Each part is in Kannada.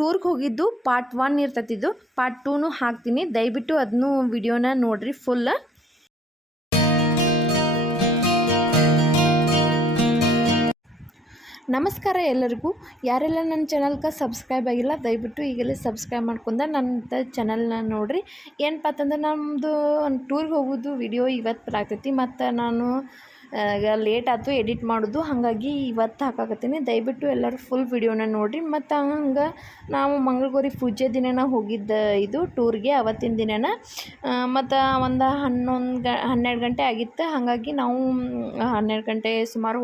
ಟೂರ್ಗೆ ಹೋಗಿದ್ದು ಪಾರ್ಟ್ 1 ಇರ್ತೈತಿದ್ದು. ಪಾರ್ಟ್ 2 ಹಾಕ್ತೀನಿ, ದಯವಿಟ್ಟು ಅದನ್ನು ವಿಡಿಯೋನ ನೋಡ್ರಿ ಫುಲ್. ನಮಸ್ಕಾರ ಎಲ್ಲರಿಗೂ. ಯಾರೆಲ್ಲ ನನ್ನ ಚಾನಲ್ಗೆ ಸಬ್ಸ್ಕ್ರೈಬ್ ಆಗಿಲ್ಲ ದಯವಿಟ್ಟು ಈಗಲೇ ಸಬ್ಸ್ಕ್ರೈಬ್ ಮಾಡ್ಕೊಂಡ ನನ್ನ ಚಾನಲ್ನ ನೋಡಿರಿ. ಏನಪ್ಪ ಅಂತಂದ್ರೆ ನಮ್ಮದು ಒಂದು ಟೂರ್ಗೆ ಹೋಗೋದು ವಿಡಿಯೋ ಇವತ್ತು ಬರಾಕತ್ತೈತಿ. ಮತ್ತು ನಾನು ಲೇಟ್ ಆಯ್ತು ಎಡಿಟ್ ಮಾಡೋದು, ಹಾಗಾಗಿ ಇವತ್ತು ಹಾಕಾಕತ್ತೀನಿ. ದಯವಿಟ್ಟು ಎಲ್ಲರೂ ಫುಲ್ ವಿಡಿಯೋನ ನೋಡಿರಿ. ಮತ್ತು ಹಂಗೆ ನಾವು ಮಂಗಳಗೌರಿ ಪೂಜೆ ದಿನನ ಹೋಗಿದ್ದ ಇದು ಟೂರ್ಗೆ, ಅವತ್ತಿನ ದಿನನ. ಮತ್ತು ಒಂದು 12 ಗಂಟೆ ಆಗಿತ್ತು. ಹಾಗಾಗಿ ನಾವು 12 ಗಂಟೆ ಸುಮಾರು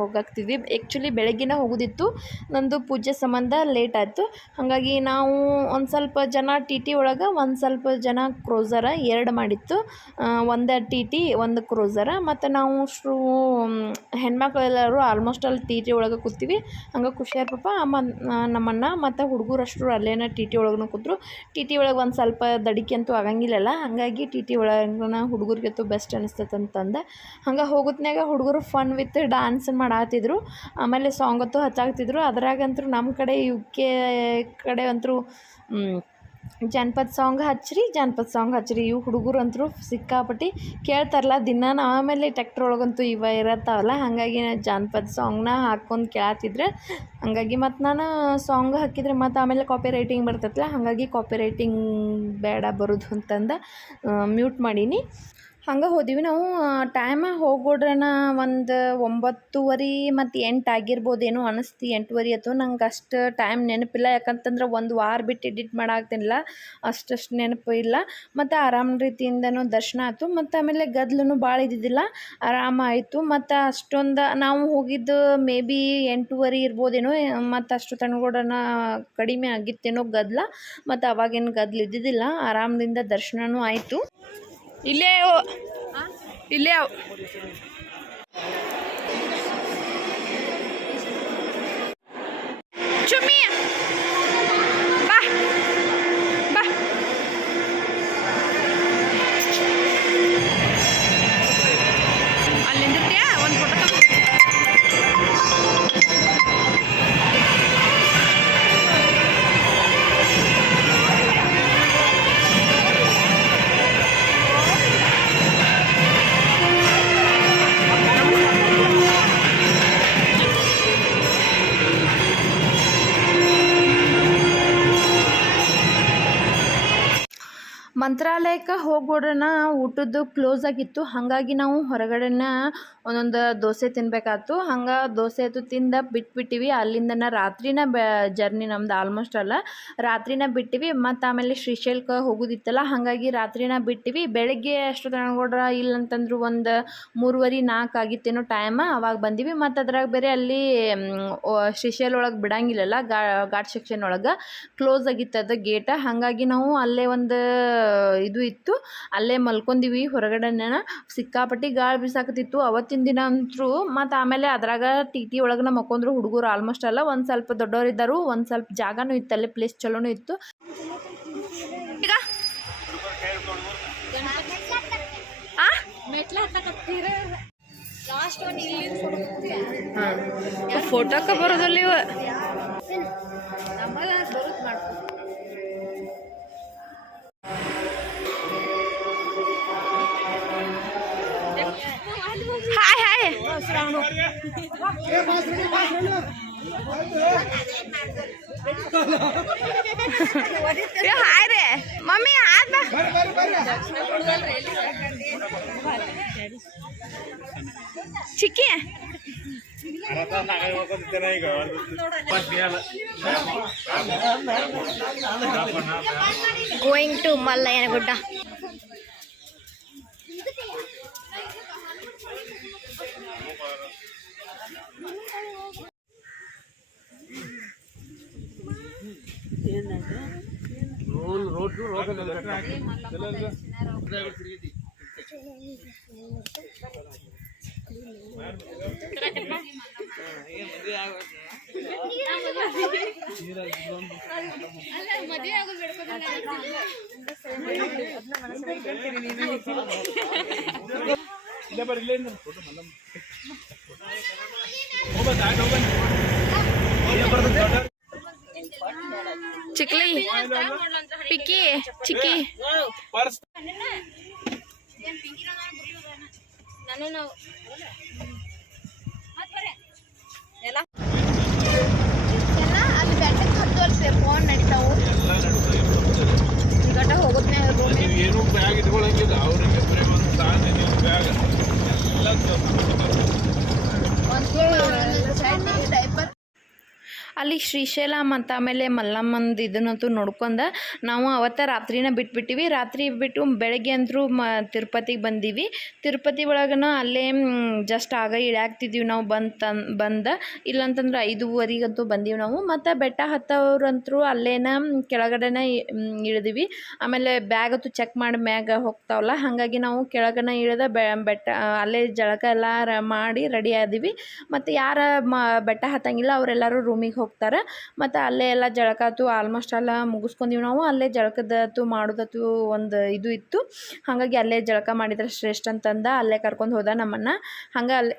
ಹೋಗಾಕ್ತಿದ್ವಿ. ಆ್ಯಕ್ಚುಲಿ ಬೆಳಗ್ಗೆನೇ ಹೋಗೋದಿತ್ತು, ನಂದು ಪೂಜೆ ಸಂಬಂಧ ಲೇಟ್ ಆಯಿತು. ಹಾಗಾಗಿ ನಾವು ಒಂದು ಸ್ವಲ್ಪ ಜನ ಟಿ ಟಿ ಒಳಗೆ, ಒಂದು ಸ್ವಲ್ಪ ಜನ ಕ್ರೋಸರ 2 ಮಾಡಿತ್ತು. ಒಂದು ಟಿ ಟಿ ಒಂದು ಕ್ರೋಸರ. ಮತ್ತು ನಾವು ಹೆಣ್ಮಕ್ಳು ಎಲ್ಲರೂ ಆಲ್ಮೋಸ್ಟ್ ಅಲ್ಲಿ ಟಿ ಟಿ ಒಳಗೆ ಕೂತೀವಿ. ಹಂಗೆ ಖುಷಿಯಾರ ಪಾಪ ನಮ್ಮನ್ನ ಮತ್ತು ಹುಡುಗರಷ್ಟು ಅಲ್ಲೇನ ಟಿ ಟಿ ಒಳಗೂ ಕೂತ್ರು. ಟಿ ಟಿ ಒಳಗೆ ಒಂದು ಸ್ವಲ್ಪ ದಡಿಕೆ ಅಂತೂ ಆಗಂಗಿಲ್ಲಲ್ಲ, ಹಾಗಾಗಿ ಟಿ ಟಿ ಒಳಗೆ ಹುಡುಗರಿಗಂತೂ ಬೆಸ್ಟ್ ಅನಿಸ್ತೈತೆ ಅಂತಂದು ಹಂಗೆ ಹೋಗೋತ್ನಾಗ ಹುಡುಗರು ಫನ್ ವಿತ್ ಡ್ಯಾನ್ಸ್ ಮಾಡಾತಿದ್ರು. ಆಮೇಲೆ ಸಾಂಗ್ ಅಂತೂ ಹಚ್ಚಾಗ್ತಿದ್ರು. ಅದ್ರಾಗಂತೂ ನಮ್ಮ ಕಡೆ UK ಕಡೆ ಅಂತೂ ಜಾನಪದ ಸಾಂಗ್ ಹಚ್ಚಿರಿ ಇವು ಹುಡುಗರು ಅಂತೂ ಸಿಕ್ಕಾಪಟ್ಟಿ ಕೇಳ್ತಾರಲ್ಲ ದಿನ. ಆಮೇಲೆ ಟ್ಯಾಕ್ಟ್ರ್ ಒಳಗಂತೂ ಇವ ಇರತ್ತಾವಲ್ಲ, ಹಾಗಾಗಿ ಜಾನಪದ ಸಾಂಗ್ನ ಹಾಕ್ಕೊಂಡು ಕೇಳತ್ತಿದ್ರೆ. ಹಾಗಾಗಿ ಮತ್ತು ನಾನು ಸಾಂಗ್ ಹಾಕಿದರೆ ಮತ್ತು ಆಮೇಲೆ ಕಾಪಿ ರೈಟಿಂಗ್ ಬರ್ತೈತಲ್ಲ, ಹಾಗಾಗಿ ಕಾಪಿ ರೈಟಿಂಗ್ ಬೇಡ ಬರೋದು ಅಂತಂದು ಮ್ಯೂಟ್ ಮಾಡೀನಿ. ಹಂಗೆ ಹೋದಿವಿ ನಾವು. ಟೈಮ್ ಹೋಗೋಡ್ರನ ಒಂದು 9:30 ಮತ್ತು 8 ಆಗಿರ್ಬೋದೇನೋ ಅನಿಸ್ತು. 8:30 ಆಯ್ತು. ನಂಗೆ ಅಷ್ಟು ಟೈಮ್ ನೆನಪಿಲ್ಲ, ಯಾಕಂತಂದ್ರೆ ಒಂದು ವಾರ ಬಿಟ್ಟು ಎಡಿಟ್ ಮಾಡಾಕ್ತಿಲ್ಲ, ಅಷ್ಟು ನೆನಪು ಇಲ್ಲ. ಮತ್ತು ಆರಾಮ ರೀತಿಯಿಂದನೂ ದರ್ಶನ ಆಯಿತು. ಮತ್ತು ಆಮೇಲೆ ಗದ್ಲೂ ಭಾಳ ಇದ್ದಿದ್ದಿಲ್ಲ, ಆರಾಮ ಆಯಿತು. ಮತ್ತು ಅಷ್ಟೊಂದು ನಾವು ಹೋಗಿದ್ದು ಮೇ ಬಿ 8:30 ಇರ್ಬೋದೇನೋ. ಮತ್ತು ಅಷ್ಟು ತನಗೋಡನ ಕಡಿಮೆ ಆಗಿತ್ತೇನೋ ಗದ್ಲ. ಮತ್ತು ಅವಾಗೇನು ಗದ್ಲು ಇದ್ದಿದ್ದಿಲ್ಲ, ಆರಾಮದಿಂದ ದರ್ಶನವೂ ಆಯಿತು. ಇಲ್ಲೇ ಚುಮ್ಮಿ ಬಾ ಬಾ. ಅಲ್ಲಿ ನಿಂದಿರ್ತೀಯಾ, ಒಂದು ಫೋಟೋ ತಗೋ. ಮಂತ್ರಾಲಯಕ್ಕೆ ಹೋಗೋಡ್ರನ ಊಟದ್ದು ಕ್ಲೋಸ್ ಆಗಿತ್ತು. ಹಾಗಾಗಿ ನಾವು ಹೊರಗಡೆನ ಒಂದೊಂದು ದೋಸೆ ತಿನ್ಬೇಕಾಯ್ತು. ಹಂಗೆ ದೋಸೆ ಆಯ್ತು ತಿಂದ ಬಿಟ್ಬಿಟ್ಟಿವಿ. ಅಲ್ಲಿಂದನ ರಾತ್ರಿನ ಜರ್ನಿ ನಮ್ದು ಆಲ್ಮೋಸ್ಟ್ ಅಲ್ಲ, ರಾತ್ರಿನ ಬಿಟ್ಟಿವಿ. ಮತ್ತು ಆಮೇಲೆ ಶ್ರೀಶೈಲಕ್ಕೆ ಹೋಗೋದಿತ್ತಲ್ಲ, ಹಾಗಾಗಿ ರಾತ್ರಿನ ಬಿಟ್ಟಿವಿ. ಬೆಳಗ್ಗೆ ಅಷ್ಟು ತನಗೋಡ್ರ ಇಲ್ಲಂತಂದ್ರು ಒಂದು 3:30-4 ಆಗಿತ್ತೇನೋ ಟೈಮ್, ಅವಾಗ ಬಂದಿವಿ. ಮತ್ತು ಅದ್ರಾಗ ಬೇರೆ ಅಲ್ಲಿ ಶ್ರೀಶೈಲ ಒಳಗೆ ಬಿಡಂಗಿಲ್ಲಲ್ಲ, ಘಾಟ್ ಸೆಕ್ಷನ್ ಒಳಗೆ ಕ್ಲೋಸ್ ಆಗಿತ್ತು ಅದು ಗೇಟ. ಹಾಗಾಗಿ ನಾವು ಅಲ್ಲೇ ಒಂದು ಇದು ಇತ್ತು, ಅಲ್ಲೇ ಮಲ್ಕೊಂಡಿವಿ ಹೊರಗಡೆನ. ಸಿಕ್ಕಾಪಟ್ಟಿ ಗಾಳಿ ಬೀಸಾಕತ್ತಿತ್ತು ಅವತ್ತಿನ ದಿನ ಅಂತೂ. ಮತ್ತು ಆಮೇಲೆ ಅದ್ರಾಗ ಟಿ ಟಿ ಒಳಗನ ಮಕ್ಕೊಂಡ್ರು ಹುಡುಗರು ಆಲ್ಮೋಸ್ಟ್ ಅಲ್ಲ. ಒಂದು ಸ್ವಲ್ಪ ದೊಡ್ಡವರಿದ್ದರು, ಒಂದು ಸ್ವಲ್ಪ ಜಾಗನೂ ಇತ್ತು, ಅಲ್ಲೇ ಪ್ಲೇಸ್ ಚಲೋನೂ ಇತ್ತು. ಈಗ ಫೋಟೋಕ್ಕೆ ಬರೋದಲ್ಲಿ ಇವ हाय हाय हाय रे मम्मी हाथ में चिक्की going to Mallayanaguda. Chikli picky ಚಿಕ್ಕಿ ಎಲ್ಲ ಅಲ್ಲಿ ಬೆಟ್ಟಕ್ಕೆ ಹತ್ತು ಅಲ್ಲಿ ಸೇರ್ಕೊಂಡು ನಡೀತಾವು ಗಟ್ಟ ಹೋಗುತ್ತೆ ಏನು ಬ್ಯಾಗ್ ಇಟ್ಕೊಳಂಗಿಲ್ಲ ಅವ್ರಿಗೆ ಬರೀ ಒಂದು ಸಾಲ ಬ್ಯಾಗ್ ಎಲ್ಲ ಡೈಪರ್ ಅಲ್ಲಿ ಶ್ರೀಶೈಲ ಮತ್ತು ಆಮೇಲೆ ಮಲ್ಲಮ್ಮಂದು ಇದನ್ನಂತೂ ನೋಡ್ಕೊಂಡು ನಾವು ಅವತ್ತು ರಾತ್ರಿನ ಬಿಟ್ಬಿಟ್ಟಿವಿ. ರಾತ್ರಿ ಬಿಟ್ಟು ಬೆಳಗ್ಗೆ ಅಂದರೂ ತಿರುಪತಿಗೆ ಬಂದೀವಿ. ತಿರುಪತಿ ಒಳಗನ ಅಲ್ಲೇ ಜಸ್ಟ್ ಆಗ ಇಳ್ಯಾಕ್ತಿದ್ದೀವಿ ನಾವು ಬಂದು ಇಲ್ಲಂತಂದ್ರೆ 5:15ಗಂತೂ ಬಂದೀವಿ ನಾವು. ಮತ್ತು ಬೆಟ್ಟ ಹತ್ತವ್ರಂತರೂ ಅಲ್ಲೇನ ಕೆಳಗಡೆನ ಇಳಿದೀವಿ. ಆಮೇಲೆ ಬ್ಯಾಗಂತೂ ಚೆಕ್ ಮಾಡಿ ಮ್ಯಾಗ ಹೋಗ್ತಾವಲ್ಲ, ಹಾಗಾಗಿ ನಾವು ಕೆಳಗನ ಇಳಿದ ಬೆಟ್ಟ ಅಲ್ಲೇ ಜಳಕ ಎಲ್ಲ ಮಾಡಿ ರೆಡಿ ಆದೀವಿ. ಮತ್ತು ಯಾರು ಬೆಟ್ಟ ಹತ್ತಂಗಿಲ್ಲ ಅವರೆಲ್ಲರೂ ರೂಮಿಗೆ ಹೋಗ್ತಾರೆ. ಮತ್ತು ಅಲ್ಲೇ ಎಲ್ಲ ಜಳಕತ್ತು ಆಲ್ಮೋಸ್ಟ್ ಎಲ್ಲ ಮುಗಿಸ್ಕೊಂಡೀವಿ ನಾವು. ಅಲ್ಲೇ ಜಳಕದತ್ತು ಮಾಡೋದತ್ತು ಒಂದು ಇದು ಇತ್ತು, ಹಾಗಾಗಿ ಅಲ್ಲೇ ಜಳಕ ಮಾಡಿದ್ರೆ ಶ್ರೇಷ್ಠ ಅಂತಂದ ಅಲ್ಲೇ ಕರ್ಕೊಂಡು ಹೋದ ನಮ್ಮನ್ನು. ಹಂಗೆ ಅಲ್ಲೇ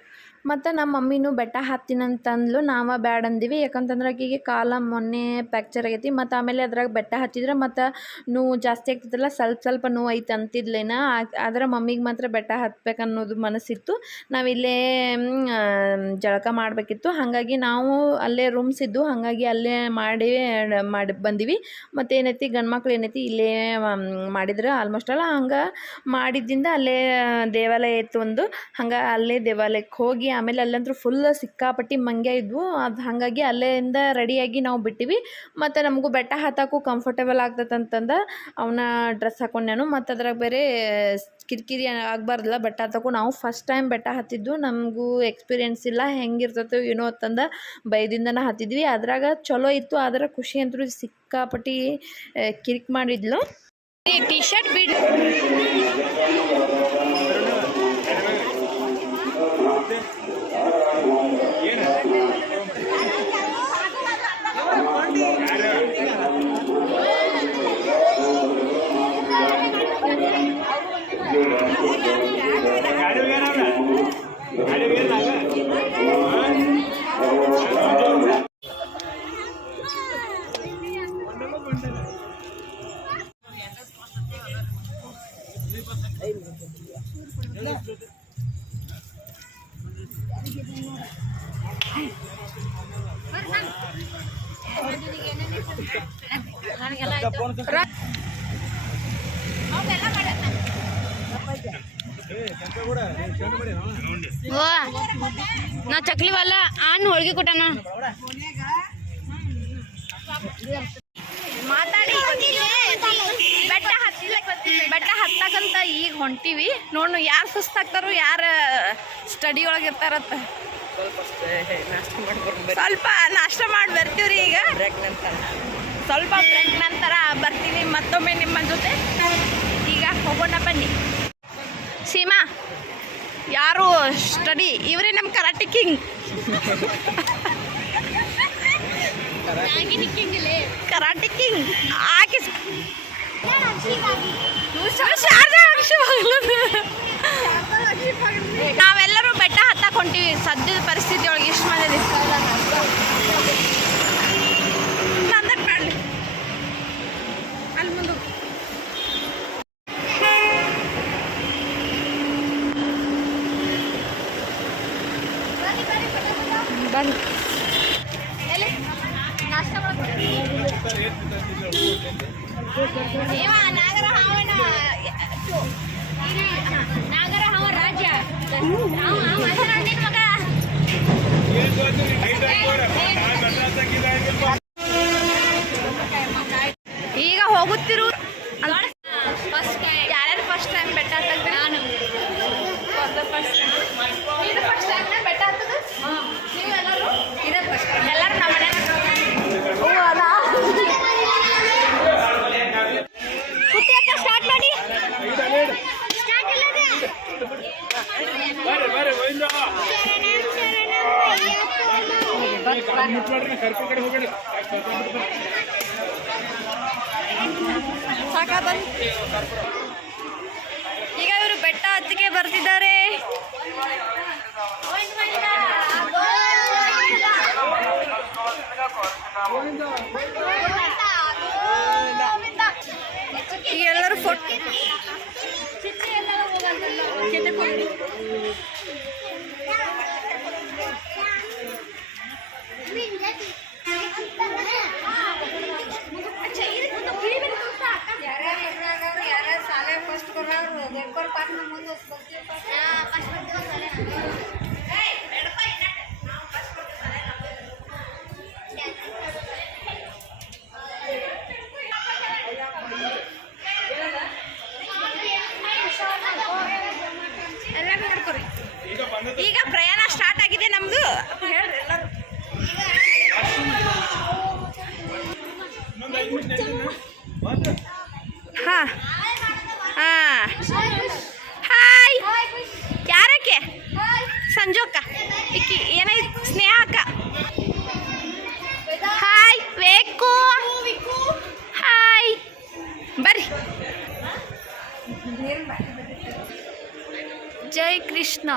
ಮತ್ತು ನಮ್ಮ ಮಮ್ಮಿನೂ ಬೆಟ್ಟ ಹತ್ತಿನಂತಂದ್ಲು. ನಾವು ಬ್ಯಾಡ ಅಂದಿವಿ, ಯಾಕಂತಂದ್ರೆ ಆಕೆಗೆ ಕಾಲ ಮೊನ್ನೆ ಫ್ರ್ಯಾಕ್ಚರ್ ಆಗೈತಿ. ಮತ್ತು ಆಮೇಲೆ ಅದ್ರಾಗ ಬೆಟ್ಟ ಹತ್ತಿದ್ರೆ ಮತ್ತು ನೋವು ಜಾಸ್ತಿ ಆಗ್ತಿತ್ತಲ್ಲ, ಸ್ವಲ್ಪ ನೋವು ಐತೆ ಅಂತಿದ್ಲೇನ. ಆದರೆ ಮಮ್ಮಿಗೆ ಮಾತ್ರ ಬೆಟ್ಟ ಹತ್ಬೇಕು ಅನ್ನೋದು ಮನಸ್ಸಿತ್ತು. ನಾವಿಲ್ಲೇ ಜಳಕ ಮಾಡಬೇಕಿತ್ತು, ಹಾಗಾಗಿ ನಾವು ಅಲ್ಲೇ ರೂಮ್ಸ್ ಇದ್ದು, ಹಾಗಾಗಿ ಅಲ್ಲೇ ಮಾಡಿ ಬಂದೀವಿ. ಮತ್ತು ಏನೈತಿ ಗಂಡು ಮಕ್ಳು ಏನೈತಿ ಇಲ್ಲೇ ಮಾಡಿದ್ರು ಆಲ್ಮೋಸ್ಟ್ ಅಲ್ಲ. ಹಂಗೆ ಮಾಡಿದ್ದಿಂದ ಅಲ್ಲೇ ದೇವಾಲಯ ಇತ್ತು ಒಂದು, ಹಂಗೆ ಅಲ್ಲೇ ದೇವಾಲಯಕ್ಕೆ ಹೋಗಿ ಆಮೇಲೆ ಅಲ್ಲಂತೂ ಫುಲ್ ಸಿಕ್ಕಾಪಟ್ಟಿ ಮಂಗ್ಯ ಇದ್ವು. ಅದು ಹಾಗಾಗಿ ಅಲ್ಲೇಯಿಂದ ರೆಡಿಯಾಗಿ ನಾವು ಬಿಟ್ಟಿವಿ. ಮತ್ತು ನಮಗೂ ಬೆಟ್ಟ ಹತ್ತಕ್ಕೂ ಕಂಫರ್ಟೇಬಲ್ ಆಗ್ತದಂತಂದು ಅವನ ಡ್ರೆಸ್ ಹಾಕೊಂಡು ನಾನು. ಮತ್ತು ಅದ್ರಾಗ ಬೇರೆ ಕಿರಿಕಿರಿ ಆಗಬಾರ್ದಲ್ಲ ಬೆಟ್ಟ ಹತ್ತಕ್ಕೂ. ನಾವು ಫಸ್ಟ್ ಟೈಮ್ ಬೆಟ್ಟ ಹತ್ತಿದ್ದು, ನಮಗೂ ಎಕ್ಸ್ಪೀರಿಯೆನ್ಸ್ ಇಲ್ಲ, ಹೆಂಗಿರ್ತೈತೋ ಏನೋ ಅಂತಂದು ಭಯದಿಂದನೇ ಹತ್ತಿದ್ವಿ. ಅದ್ರಾಗ ಚಲೋ ಇತ್ತು, ಆದರೆ ಖುಷಿ ಅಂತೂ ಸಿಕ್ಕಾಪಟ್ಟಿ ಕಿರಿಕ್ ಮಾಡಿದ್ಲು. ಟೀ ಶರ್ಟ್ ಬಿಡ್ ನಾ ಚಕ್ಲಿ ವಾಲ ಆನ್ ಹೋಳ್ಗೆ ಕೊಟ್ಟನ ಮಾತಾಡಿ. ಬೆಟ್ಟ ಹತ್ತಕ್ಕಂತ ಈಗ ಹೊಂಟಿವಿ ನೋಡು. ಯಾರು ಸುಸ್ತಾಗ್ತಾರೋ ಯಾರು ಸ್ಟಡಿ ಒಳಗೆ ಇರ್ತಾರಂತ ಸ್ವಲ್ಪ ನಾಷ್ಟ ಮಾಡಿ ಬರ್ತೀವ್ರಿ. ಈಗ ಸ್ವಲ್ಪ ಬ್ರೇಕ್ ನಂತರ ಬರ್ತೀವಿ ಮತ್ತೊಮ್ಮೆ ನಿಮ್ಮ ಜೊತೆ. ಈಗ ಹೋಗೋಣ ಬನ್ನಿ. ಸೀಮಾ ಯಾರು ಸ್ಟಡಿ, ಇವರೇ ನಮ್ಮ ಕರಾಟೆ ಕಿಂಗ್. ಕರಾಟೆ ಕಿಂಗ್ ಆಕೆ ನಾವೆಲ್ಲರೂ ಬೆಟ್ಟ ಹತ್ತಕ್ಕೆ ಹೊಂಟಿವಿ ಸದ್ಯದ ಪರಿಸ್ಥಿತಿ ಒಳಗೆ. ಇಷ್ಟು ಮಂದಿ ಅಲ್ಲಿ ಮುಂದೆ ಬನ್ನಿ. ನಾಷ್ಟ ನಾಗರ ಹಾವ ರಾಜ್ಯ ಮಗ. ಈಗ ಹೋಗುತ್ತಿರು ಯಾರ್ಯಾರು ಫಸ್ಟ್ ಟೈಮ್ ಬೆಟ್ಟ ಹತ್ತಕ್ಕೆ? ನಾನು ಫಸ್ಟ್ ಟೈಮ್ ಬೆಟ್ಟ ಹತ್ತದು. ನೀವು ಎಲ್ಲರೂ ಎಲ್ಲರೂ ನಮ್ಮ ಮನೆ ಸ್ಟಾರ್ಟ್ ಮಾಡಿ. ಈಗ ಇವರು ಬೆಟ್ಟ ಹತ್ತಿಗೆ ಬರ್ತಿದ್ದಾರೆ. ಈಗ ಪ್ರಯಾಣ ಸ್ಟಾರ್ಟ್ ಆಗಿದೆ ನಮ್ದು. ಹೇಳ್ರಿ ಎಲ್ಲರೂ. ಹಾ ಹಾ ಹಾಯ್. ಯಾರಕ್ಕೆ? ಸಂಜೋಕ್ಕ, ಇಕ್ಕಿ ಏನಾಯ್ತು? ಸ್ನೇಹ ಅಕ್ಕ. ಹಾಯ್ ವೇಕು. ಹಾಯ್ ಬರ್ರಿ. ಜೈ ಕೃಷ್ಣ.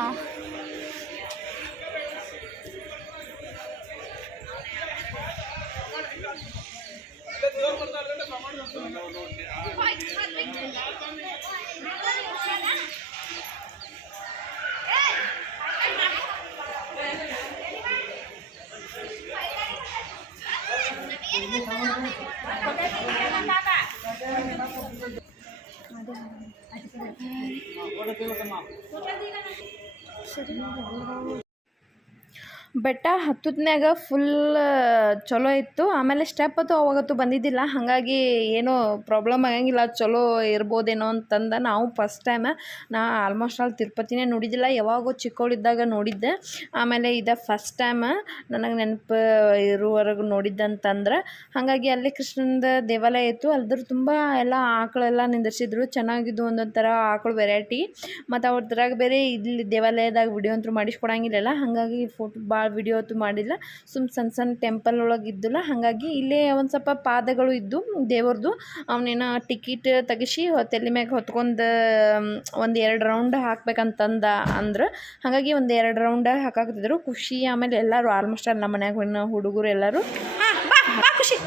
ಬೆಟ್ಟ ಹತ್ತದ್ನ್ಯಾಗ ಫುಲ್ ಚಲೋ ಇತ್ತು. ಆಮೇಲೆ ಸ್ಟೆಪ್ ಅಂತೂ ಅವಾಗತ್ತು ಬಂದಿದ್ದಿಲ್ಲ, ಹಾಗಾಗಿ ಏನೋ ಪ್ರಾಬ್ಲಮ್ ಆಗಂಗಿಲ್ಲ, ಚಲೋ ಇರ್ಬೋದೇನೋ ಅಂತಂದು ನಾವು ಫಸ್ಟ್ ಟೈಮ್ ಆಲ್ಮೋಸ್ಟ್ ಆಲ್ ತಿರುಪತಿನೇ ನೋಡಿದ್ದಿಲ್ಲ, ಯಾವಾಗೋ ಚಿಕ್ಕವಳಿದ್ದಾಗ ನೋಡಿದ್ದೆ. ಆಮೇಲೆ ಇದು ಫಸ್ಟ್ ಟೈಮ್ ನನಗೆ ನೆನಪು ಇರುವವರೆಗೂ ನೋಡಿದ್ದಂತಂದ್ರೆ. ಹಾಗಾಗಿ ಅಲ್ಲಿ ಕೃಷ್ಣಂದು ದೇವಾಲಯ ಇತ್ತು, ಅಲ್ದ್ರ ತುಂಬ ಎಲ್ಲ ಆಕಳೆಲ್ಲ ನಿಂದಿರ್ಸಿದ್ರು, ಚೆನ್ನಾಗಿದ್ದು ಒಂದೊಂದು ಥರ ಆಕಳು ವೆರೈಟಿ. ಮತ್ತು ಅವ್ರದ್ರಾಗ ಬೇರೆ ಇಲ್ಲಿ ದೇವಾಲಯದಾಗ ವಿಡಿಯೋ ಅಂತೂ ಮಾಡಿಸ್ಕೊಡಂಗಿಲ್ಲಲ್ಲ, ಹಾಗಾಗಿ ಫೋಟೋ ಭಾಳ ವಿಡಿಯೋ ಅಂತೂ ಮಾಡಿಲ್ಲ, ಸಣ್ಣ ಸಣ್ಣ ಟೆಂಪಲ್ ಒಳಗೆ ಇದ್ದಿಲ್ಲ. ಹಾಗಾಗಿ ಇಲ್ಲೇ ಒಂದು ಸ್ವಲ್ಪ ಪಾದಗಳು ಇದ್ದು ದೇವ್ರದ್ದು, ಅವನೇನೋ ಟಿಕೆಟ್ ತೆಗಿಸಿ ತಲೆ ಮ್ಯಾಗ ಹೊತ್ಕೊಂಡು ಒಂದು 2 ರೌಂಡ್ ಹಾಕ್ಬೇಕಂತಂದ ಅಂದ್ರೆ. ಹಾಗಾಗಿ ಒಂದು 2 ರೌಂಡ್ ಹಾಕಾಕತ್ತಿದ್ರು ಖುಷಿ. ಆಮೇಲೆ ಎಲ್ಲರೂ ಆಲ್ಮೋಸ್ಟ್ ಅಲ್ಲಿ ನಮ್ಮ ಮನ್ಯಾಗ ಹುಡುಗರು ಎಲ್ಲರೂ ಬಾ ಖುಷಿ.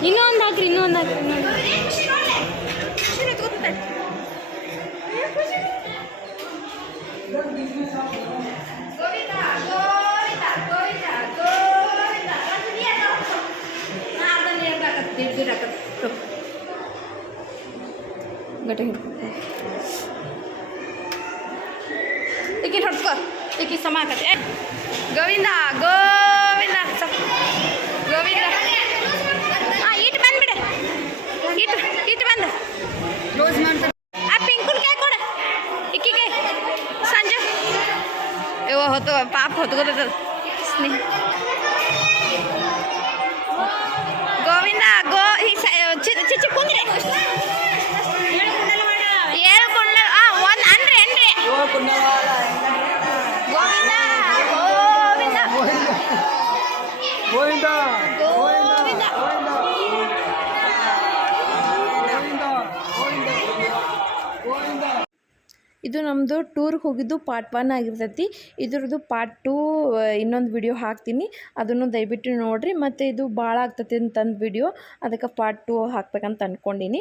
ಇನ್ನೊಂದು ಹಾಕ್ರಿ. ಗಟ್ಟಿ ಈಕಿ ಹೊಡ್ಕೊ, ಈಕಿ ಸಮ ಆಕತ್ತೆ. ಗೋವಿಂದ ಗೋವಿಂದ ಗೋವಿಂದ. ಹಾಂ ಇಟ್ಟು ಬಂದ್ಬಿಡೆ, ಇಟ್ಟು ಬಂದು ಕ್ಲೋಸ್ ಮಾಡ್ತಾರೆ. ಆ ಪಿಂಕುನ್ ಕೈ ಕೊಡ ಈಕಿಗೆ ಸಂಜೆ. ಹೊತ್ತು ಪಾಪ ಹೊತ್ಕೋತದ ಸ್ನೇಹ. ಗೋವಿಂದ ಗೋ ಚಿಚ್ಚಿ ಕುಂದ್ರಿ. ಹೇಳ್ಕೊಂಡ ಒಂದು ಅನ್ರಿ ಗೋವಿಂದ ಗೋವಿಂದ ಗೋವಿಂದ. ಇದು ನಮ್ಮದು ಟೂರ್ಗೆ ಹೋಗಿದ್ದು ಪಾರ್ಟ್ 1 ಆಗಿರ್ತೈತಿ. ಇದ್ರದ್ದು ಪಾರ್ಟ್ 2 ಇನ್ನೊಂದು ವಿಡಿಯೋ ಹಾಕ್ತೀನಿ, ಅದನ್ನು ದಯವಿಟ್ಟು ನೋಡಿರಿ. ಮತ್ತು ಇದು ಭಾಳ ಆಗ್ತೈತಿ ಅಂತಂದು ವಿಡಿಯೋ, ಅದಕ್ಕೆ ಪಾರ್ಟ್ 2 ಹಾಕ್ಬೇಕಂತ ಅಂದ್ಕೊಂಡೀನಿ.